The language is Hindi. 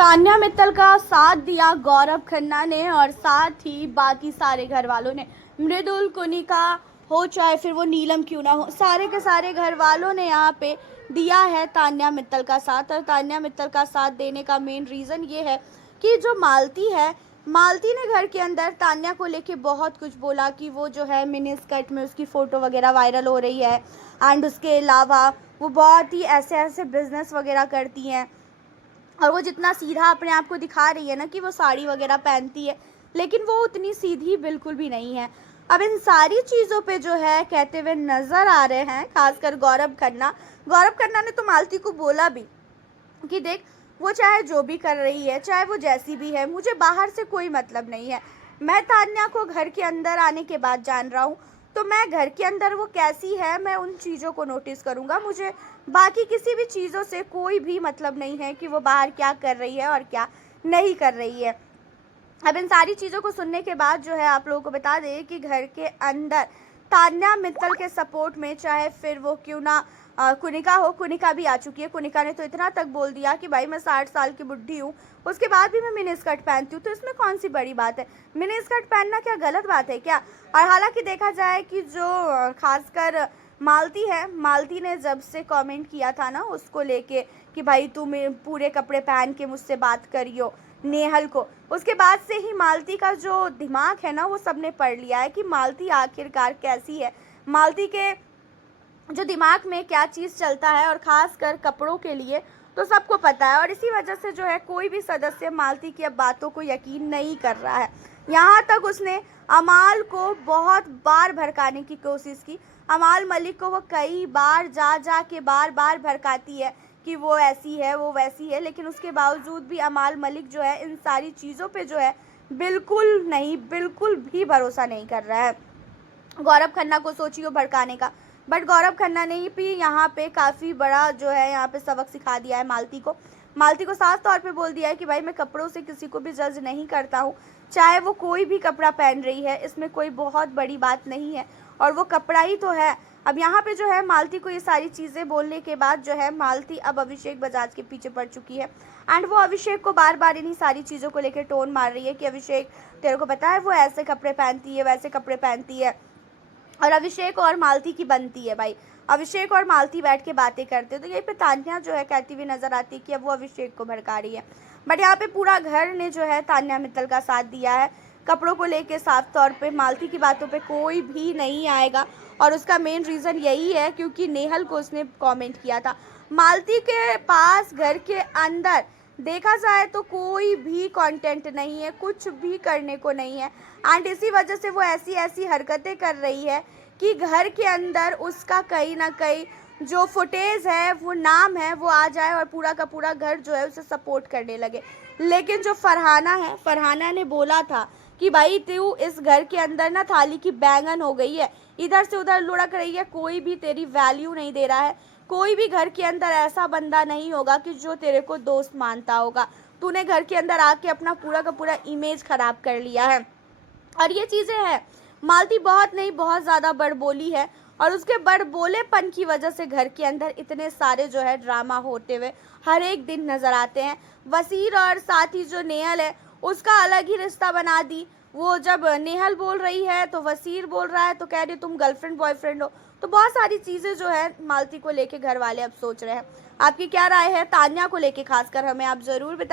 तान्या मित्तल का साथ दिया गौरव खन्ना ने और साथ ही बाकी सारे घर वालों ने। मृदुल, कुनिका हो चाहे फिर वो नीलम क्यों ना हो, सारे के सारे घर वालों ने यहाँ पे दिया है तान्या मित्तल का साथ। और तान्या मित्तल का साथ देने का मेन रीज़न ये है कि जो मालती है, मालती ने घर के अंदर तान्या को लेके बहुत कुछ बोला कि वो जो है मिनी स्कर्ट में उसकी फ़ोटो वगैरह वायरल हो रही है। एंड उसके अलावा वो बहुत ही ऐसे ऐसे बिजनेस वगैरह करती हैं और वो जितना सीधा अपने आप को दिखा रही है ना कि वो साड़ी वगैरह पहनती है, लेकिन वो उतनी सीधी बिल्कुल भी नहीं है। अब इन सारी चीज़ों पे जो है कहते हुए नज़र आ रहे हैं खासकर गौरव खन्ना। गौरव खन्ना ने तो मालती को बोला भी कि देख, वो चाहे जो भी कर रही है, चाहे वो जैसी भी है, मुझे बाहर से कोई मतलब नहीं है। मैं तान्या को घर के अंदर आने के बाद जान रहा हूँ, तो मैं घर के अंदर वो कैसी है मैं उन चीज़ों को नोटिस करूँगा। मुझे बाकी किसी भी चीज़ों से कोई भी मतलब नहीं है कि वो बाहर क्या कर रही है और क्या नहीं कर रही है। अब इन सारी चीज़ों को सुनने के बाद जो है आप लोगों को बता दें कि घर के अंदर तान्या मित्तल के सपोर्ट में चाहे फिर वो क्यों ना कुनिका हो, कुनिका भी आ चुकी है। कुनिका ने तो इतना तक बोल दिया कि भाई मैं 60 साल की बुढ़ी हूँ, उसके बाद भी मैं मिनी स्कर्ट पहनती हूँ, तो इसमें कौन सी बड़ी बात है? मिनी स्कर्ट पहनना क्या गलत बात है क्या? और हालांकि देखा जाए कि जो खासकर मालती है, मालती ने जब से कमेंट किया था ना उसको लेके कि भाई तुम पूरे कपड़े पहन के मुझसे बात करियो नेहल को, उसके बाद से ही मालती का जो दिमाग है ना वो सबने पढ़ लिया है कि मालती आखिरकार कैसी है, मालती के जो दिमाग में क्या चीज़ चलता है और ख़ास कर कपड़ों के लिए तो सबको पता है। और इसी वजह से जो है कोई भी सदस्य मालती की अब बातों को यकीन नहीं कर रहा है। यहाँ तक उसने अमाल को बहुत बार भड़काने की कोशिश की। अमाल मलिक को वो कई बार जा के बार बार भड़काती है कि वो ऐसी है वो वैसी है, लेकिन उसके बावजूद भी अमाल मलिक जो है इन सारी चीज़ों पे जो है बिल्कुल भी भरोसा नहीं कर रहा है। गौरव खन्ना को सोचियो भड़काने का, बट गौरव खन्ना ने भी यहाँ पे काफ़ी बड़ा जो है यहाँ पे सबक सिखा दिया है मालती को साफ तौर पे बोल दिया है कि भाई मैं कपड़ों से किसी को भी जज नहीं करता हूँ, चाहे वो कोई भी कपड़ा पहन रही है, इसमें कोई बहुत बड़ी बात नहीं है और वो कपड़ा ही तो है। अब यहाँ पे जो है मालती को ये सारी चीज़ें बोलने के बाद जो है मालती अब अभिषेक बजाज के पीछे पड़ चुकी है। एंड वो अभिषेक को बार बार इन्हीं सारी चीज़ों को लेकर टोन मार रही है कि अभिषेक तेरे को पता है वो ऐसे कपड़े पहनती है वैसे कपड़े पहनती है। और अभिषेक और मालती की बनती है भाई, अभिषेक और मालती बैठ के बातें करते हैं, तो यहीं पे तान्या जो है कहती हुई नजर आती है कि अब वो अभिषेक को भड़का रही है। बट यहाँ पे पूरा घर ने जो है तान्या मित्तल का साथ दिया है। कपड़ों को लेके साफ तौर पे मालती की बातों पे कोई भी नहीं आएगा और उसका मेन रीज़न यही है क्योंकि नेहल को उसने कमेंट किया था। मालती के पास घर के अंदर देखा जाए तो कोई भी कंटेंट नहीं है, कुछ भी करने को नहीं है। एंड इसी वजह से वो ऐसी ऐसी हरकतें कर रही है कि घर के अंदर उसका कहीं ना कहीं जो फुटेज है, वो नाम है, वो आ जाए और पूरा का पूरा घर जो है उसे सपोर्ट करने लगे। लेकिन जो फरहाना है, फरहाना ने बोला था कि भाई तू इस घर के अंदर ना थाली की बैंगन हो गई है, इधर से उधर लुढ़क रही है, कोई भी तेरी वैल्यू नहीं दे रहा है, कोई भी घर के अंदर ऐसा बंदा नहीं होगा कि जो तेरे को दोस्त मानता होगा। तूने घर के अंदर आके अपना पूरा का पूरा इमेज खराब कर लिया है। और ये चीज़ें हैं, मालती बहुत नहीं बहुत ज़्यादा बड़बोली है और उसके बड़बोलेपन की वजह से घर के अंदर इतने सारे जो है ड्रामा होते हुए हर एक दिन नज़र आते हैं। वसीर और साथ ही जो नेहल है उसका अलग ही रिश्ता बना दी। वो जब नेहल बोल रही है तो वसीर बोल रहा है तो कह रही तुम गर्लफ्रेंड बॉयफ्रेंड हो। तो बहुत सारी चीज़ें जो है मालती को लेके घर वाले अब सोच रहे हैं। आपकी क्या राय है तान्या को लेके, खासकर हमें आप ज़रूर बताइए।